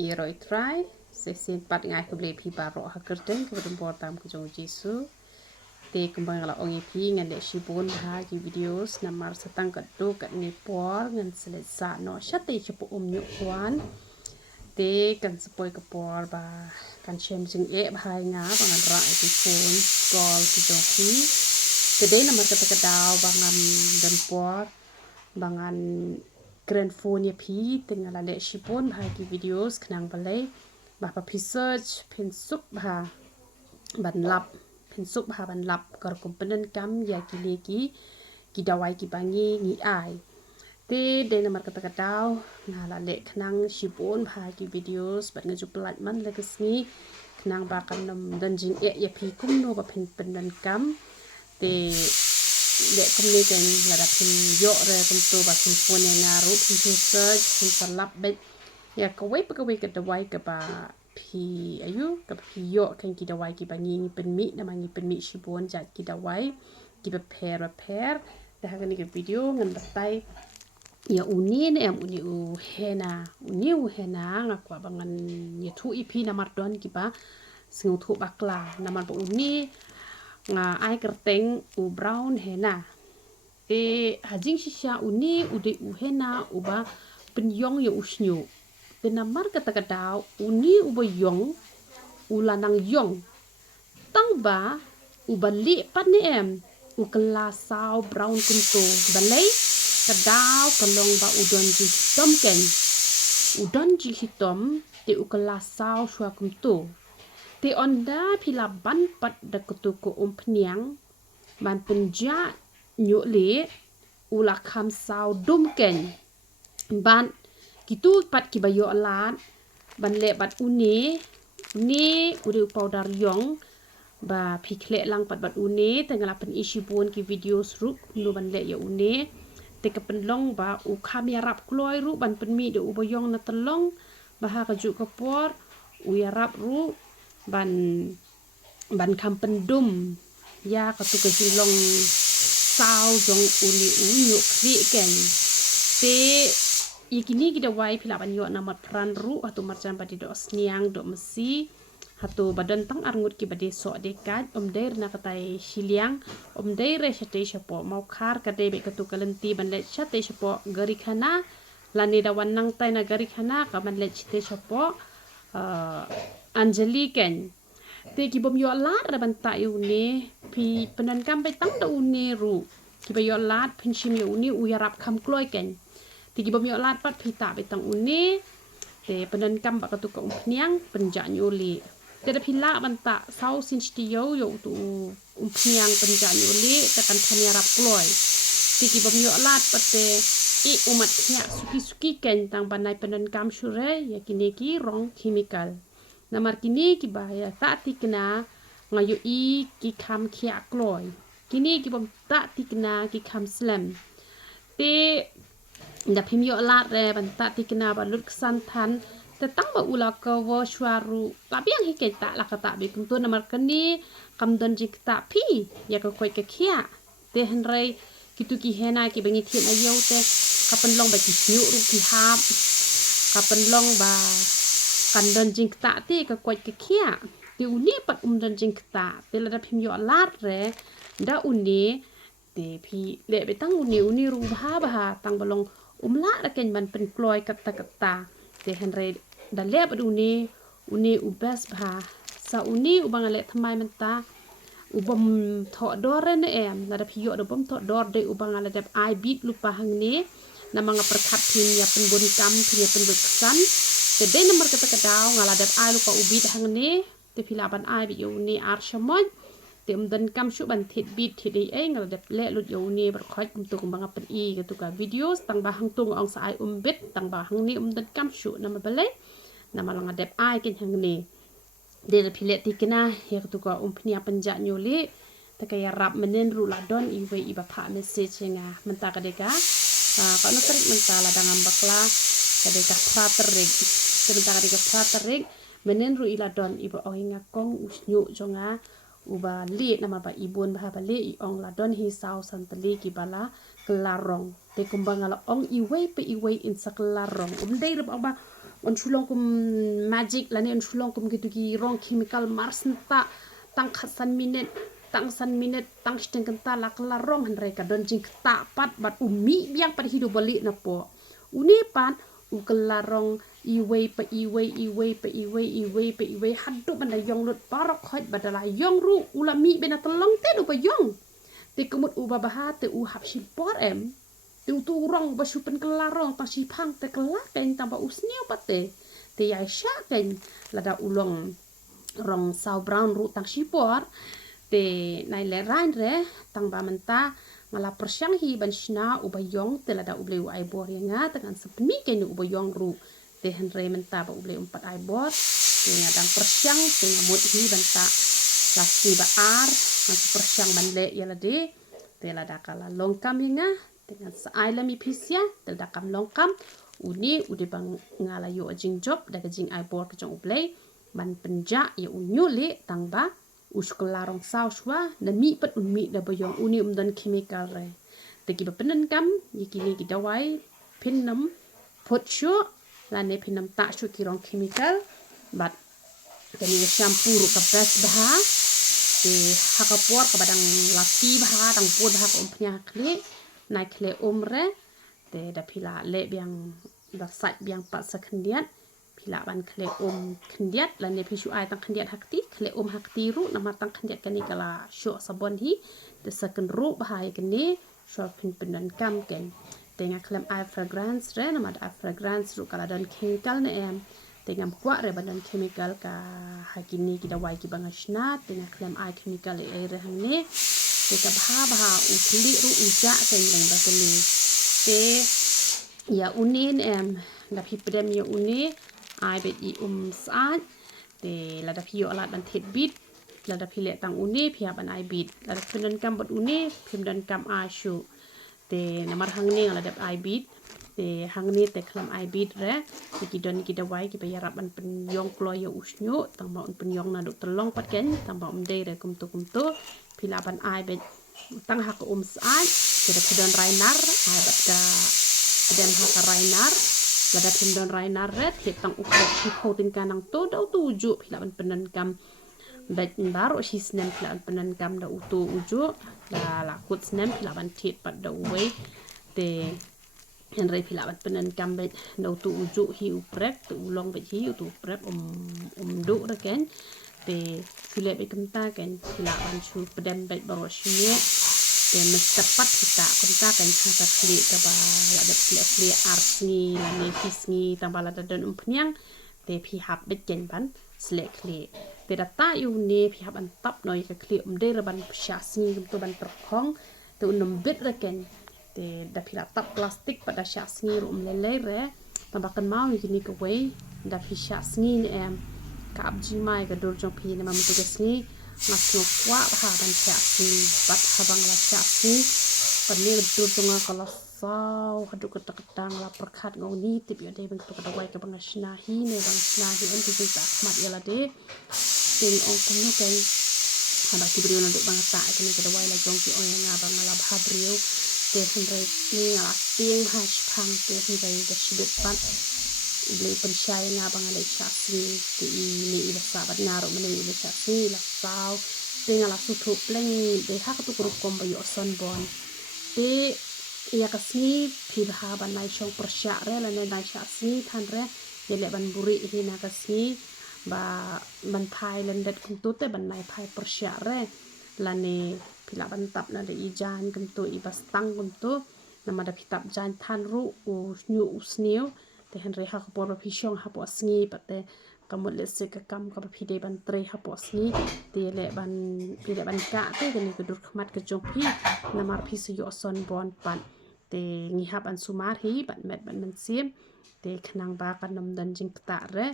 Iroi try sesin pat ngai ke beli pi baro ha kerden ke berempor tam ke jong Jesu te kembang la ongi pi ngan de shibun ha ki videos namar setang kat do kat ni por ngan selesa no shate chupu nyu kwan te kan sepoi ke por ba kan shem jing e bhai nga bangan ra ti phone call ki jong pi te de namar kata kadau bangan dan por bangan grand phone ya pi tinggal ale shibun bhai ki videos knang balai bah pa pi search pin sup bha ban lap pin sup bha ban lap kar komponen kam ya ki leki ki dawai ki bangi ngi ai te de namar kata kadau ngala le knang shibun bha ki videos ban ngaju pelat man legesni knang ba kan nam dan jing e ya pi kum no ba pin penan kam te để công ty cái là đặt hình dọ rồi công ty bà hình phone nhà ngaru hình search hình salap bet ya kawai cái dawai ke ba pi ayu ke pi dọ kan ki dawai ki bangi pen mi namanya pen mi shibon jat ki dawai ki be pair dah kan ke video ngan batai ya uni ne am uni u hena ngakwa bangan ya thu ipi namar don ki ba sing thu bakla namar ba uni nga ai kerteng u brown hena hajing shisha uni ude u hena uba penyong ya usnyu penamar kata kadau uni uba yong ulanang yong tangba ubali pat ni em u kelasau brown kunto balai kadau kalong ba udon ji hitom ken udon ji hitom te u kelasau shwa kunto te onda pila ban pat da kutuku pniang ban penja nyu le ula kham sao dum ken ban kitu pat ki bayo alat ban le bat uni ude powder yong ba pikle lang pat bat uni tengala pen isi bun ki videos ru nu ban le ya uni te ka penlong ba u kham ya rap kloi ru ban pen mi de u boyong na telong ba ha ka ju ka por u ya rap ru ban kham pendum ya ka tu ka jilong sao jong uni unyu kri ken te ikini kita wai pila ban yo namat pran ru atau marjan padi do sniang do mesi hatu badan tang arngut ki bade so dekat der na katai siliang der re shate shapo mau khar kade be katu kalenti ban le shate shapo gari khana lani da wanang tai na gari khana ka ban le chite shapo Anjali ken te ki bom yo lat ra ban ta yu ne pi penan kamไปตั้งda une ru ki ba yo lat pin shim yo uni u yarap kham kloi ken te ki bom yo lat pat pi taไปตั้งune te penan kam ba ka tu ka pniang penja nyu li te da pi la ban ta sau sin sti yo tu pniang penja nyu li te kan kan yarap kloi te ki bom yo lat pat te i umat nya suki ken tang banai penan kam shure ya kini ki rong chemical namar kini ki bahaya tak tikna ngayo i ki kham khia kloi kini ki bom tak tikna ki kham slam te da phim yo lat re ban tak tikna ba lut san than te tang ba ula ka wo shwaru la biang hi ke ta la ka ta be kum tu namar kani kam don jik ta pi ya ka koi ka khia te hen rei kitu ki hena ki bangi thien ayo te kapen long ba ki nyu ru ki hap kapen long ba kan don jing ta te ka kwai ke khia ti uni pat don jing ta te la da phim yo lat re da uni te phi le be tang uni ru ba tang balong la da ken ban pen kloi kata te hen re da le ba uni u best ba sa uni u bang le thamai man ta u bom tho dor ne em la da phi yo do bom tho dor de u bang le da ai bit lupa hang ne namanga perkhat phin ya pen bon kam phin ya pen beksan te de nomor kata kadau ngala dat ai lupa ubit hang ne te philaban ai bi yo ne ar shamoy te dan kam shu ban thit bit thit ai ngala dat le lut yo ne ber khoj kum tu bang pen i ka tu ka videos tang ba hang tung ong sa ai bit tang ba hang ne dan kam shu nama bale nama langa dat ai ken hang ne de le phile tikna ya tu ka phnia panja nyole te ka ya rap menen ru la don i we i ba pha message nga menta ka de ka ka no tarik menta la dangam bakla ka de ka praterik sebentar di praterik menen ru ila don iba oinga kong usnyu jonga uba li nama ba ibun ba ba li i ong la don hi sau santali ki bala kelarong te kumbang ala ong iwe pe iwe in saklarong dei ba on chulong kum magic lani on chulong kum gitu ki rong chemical mars ta tang khasan minute tang steng kenta lakla rong han reka don jing ta pat bat umi biang pat hidu bali na po uni pat ukelarong iwei hadu banda yong lut parok khoj badala yong ru ulami bena telong te upa yong te kemut uba baha te u hap sipor tu rong ba supen kelarong tang sipang te kelak kain tamba usniu pate te yai sha kain lada ulong rong sau brown ru tang sipor te nai le rain re tang ba menta ngala persyang hi ban shna ubayong te lada ubleu ai bor yanga tangan sepni kain ubayong ru te henre menta ba ubleu empat ai bor te ngadang persyang te ngamut hi banta lasti ba ar ngan persyang ban le yalade te lada kala longkam yanga dengan saai lami pisya tel dakam longkam uni ude bang ngala yo jing job daga jing ai bor kejong ublei ban penja ya unyu le tangba uskelarong sauswa na mi pat unmi da boyong uni umdan chemical re tegi ba penen kam yikini ki dawai pinnam potsho la ne pinnam ta shu kirong chemical bat kani shampoo ru ka best bah te hakapor ka badang laki bah tang pun bah umpnya kli nai kle umre te da pila le biang da sat biang pat sakendiat pila ban kle kendiat la ne pisu ai tang kendiat hakti kle hakti ru nama tang kendiat kani kala syo sabon hi te saken ru bahai kani short pin penan kam ken te nga klem ai fragrance re nama ai fragrance ru kala dan chemical ne te ngam kwa re badan chemical ka hakini kita wai ki bangashna te nga klem ai chemical e re hamne te ka baha ukli ru uja kain lang bakani te ya unin da pipdem ya uni ai bet i saat te la da pio ala dan tet bit la da pile tang uni pia ban ai bit la da pindan kam bot uni pindan kam ashu te namar hangni ala da ai bit te hangni te klam ai bit re ki don ki da wai ki bayarap an penyong klo ya usnyu tang ba un penyong na do telong pat ken tang ba de re kumtu pila ban ai bet tang hak saat kita pindan rainar ai bat ka dan hak rainar lada pindan rainar red hitang ukro ki hotin kanang to da uju pila ban penan kam bet baru si snem pila ban penan kam da uju da lakut snem pila ban tit pat da we te henre pila ban penan kam bet da uju hi uprep tu ulong bet hi tu prep du da ken te pila be kenta ken pila ban chu pedem bet baru shine te tepat kita konta kan hasa kli ka ba la da kli arsni la ne fisni tambah la da don umpnyang te pi hab bet ken ban slek kli te da ta yu ne pi hab an tap noi ka kli de ban syasni to ban perkhong te unum bet ra ken te da pi la tap plastik pada syasni rum lele re tambah kan mau ni ka we da pi syasni ka abji mai ka dur jong pi ne mam to gesni masuk kuat bahan syasni bat habang la syasni panir dur tunga kala sau hadu ketak-ketang la perkat ngoni tip yo de bentuk kada wai ka bangasna hi ne bangasna hi en tu ta mat ya la de ting ong kuno kai haba ki brio nduk bangata kene kada wai la jong ki ong nga bangala bhabrio te henre ni la ting ha chang te henre de shibet pat beli pensyai nga bangale syasni ti ni ila sabat naro mene ila syasni la sau tingala sutu pleng de hak tu kurukom bayo son bon te ia kasni phibha ban nai chong persya re la nai syasni than re yele ban buri hina kasni ba ban thailand det kum tu te ban nai phai persya re la ne phila ban tap na de ijan kum tu i bastang kum tu nama da pitap jan than ru usnyu usniu te henry hak por pishong hapo asni pate kamut le se ka kam ka phide ban tre hapo asni te le ban pide ban ka te gani kudur khmat ka jongpi namar phisu yo son bon pan te ngi hap an sumar hi ban met ban man sim te khnang ba kan nam dan jing ta re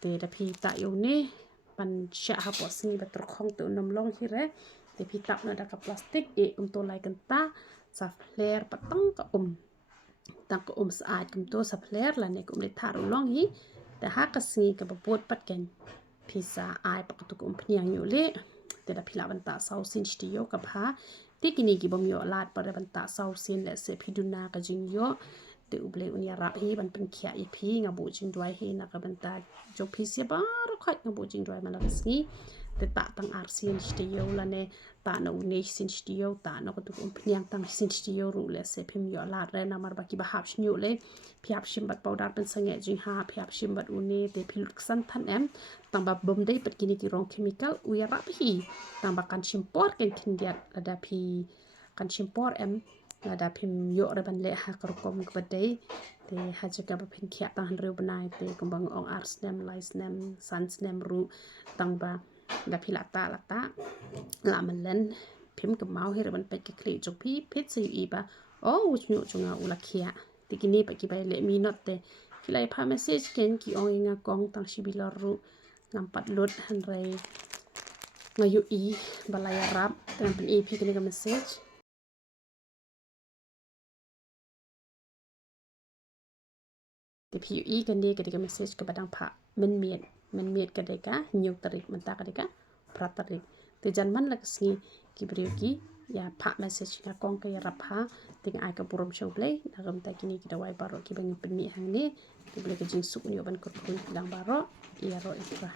te da phi ta yo ne ban sha hapo asni ba tr khong te nam long hi re te phi tap na da ka plastik e to lai kan ta sa flair patang ka tang ko saat kum to sa flair la ne kum le tharu long hi te ha ka si ka bot pat ken pisa ai pa to kum pniang yo le te da phila ban ta sau sin sti yo ka pha te kini ki bom yo lat par ban ta sau sin le se phiduna ka jing yo te uble unia rap hi ban pen khia i phi nga bu jing dry hi na ka ban ta jong phi se ba ro khat nga bu jing dry man la sngi te ta tang ar sin studio la ne ta na u ne sin studio ta na ko tu pnyang tang sin studio ru le se phim yo la re na mar ba ki ba hap shnu le phiap shim bat powder pen sange jing ha phiap shim bat u ne te phil san than em tang ba bom dei pat kini ki rong chemical u ya rap hi tang ba kan shim por ken thin dia ada phi kan shim por em ada phim yo re ban le ha kar kom ko dei te ha jaga ba phin khia tang reu banai te kumbang ong ars nem lais nem sans nem ru tang ba da phi la ta la man len phim ka mau he re ban pe ke kli jok phi phet se i ba o u nyu chunga u la khia te kini pa ki ba le mi not te ki lai pha message ken ki ong inga kong tang shi bi lor ru ngam pat lot han re ngayu i balaya rap tan pen e phi kini ka message te phi i kan ni ka message ka badang pha men miet ka de ka nyu tarik man ta ka de ka prat tarik te jan man lak sni ki breu ki ya pha message ka kong ka ya rap ha ting ai ka purom show play na gam ta kini ki da wai baro ki bang pen ni hang ni ki ble ka jing suk ni ban ko dang baro ya ro ikra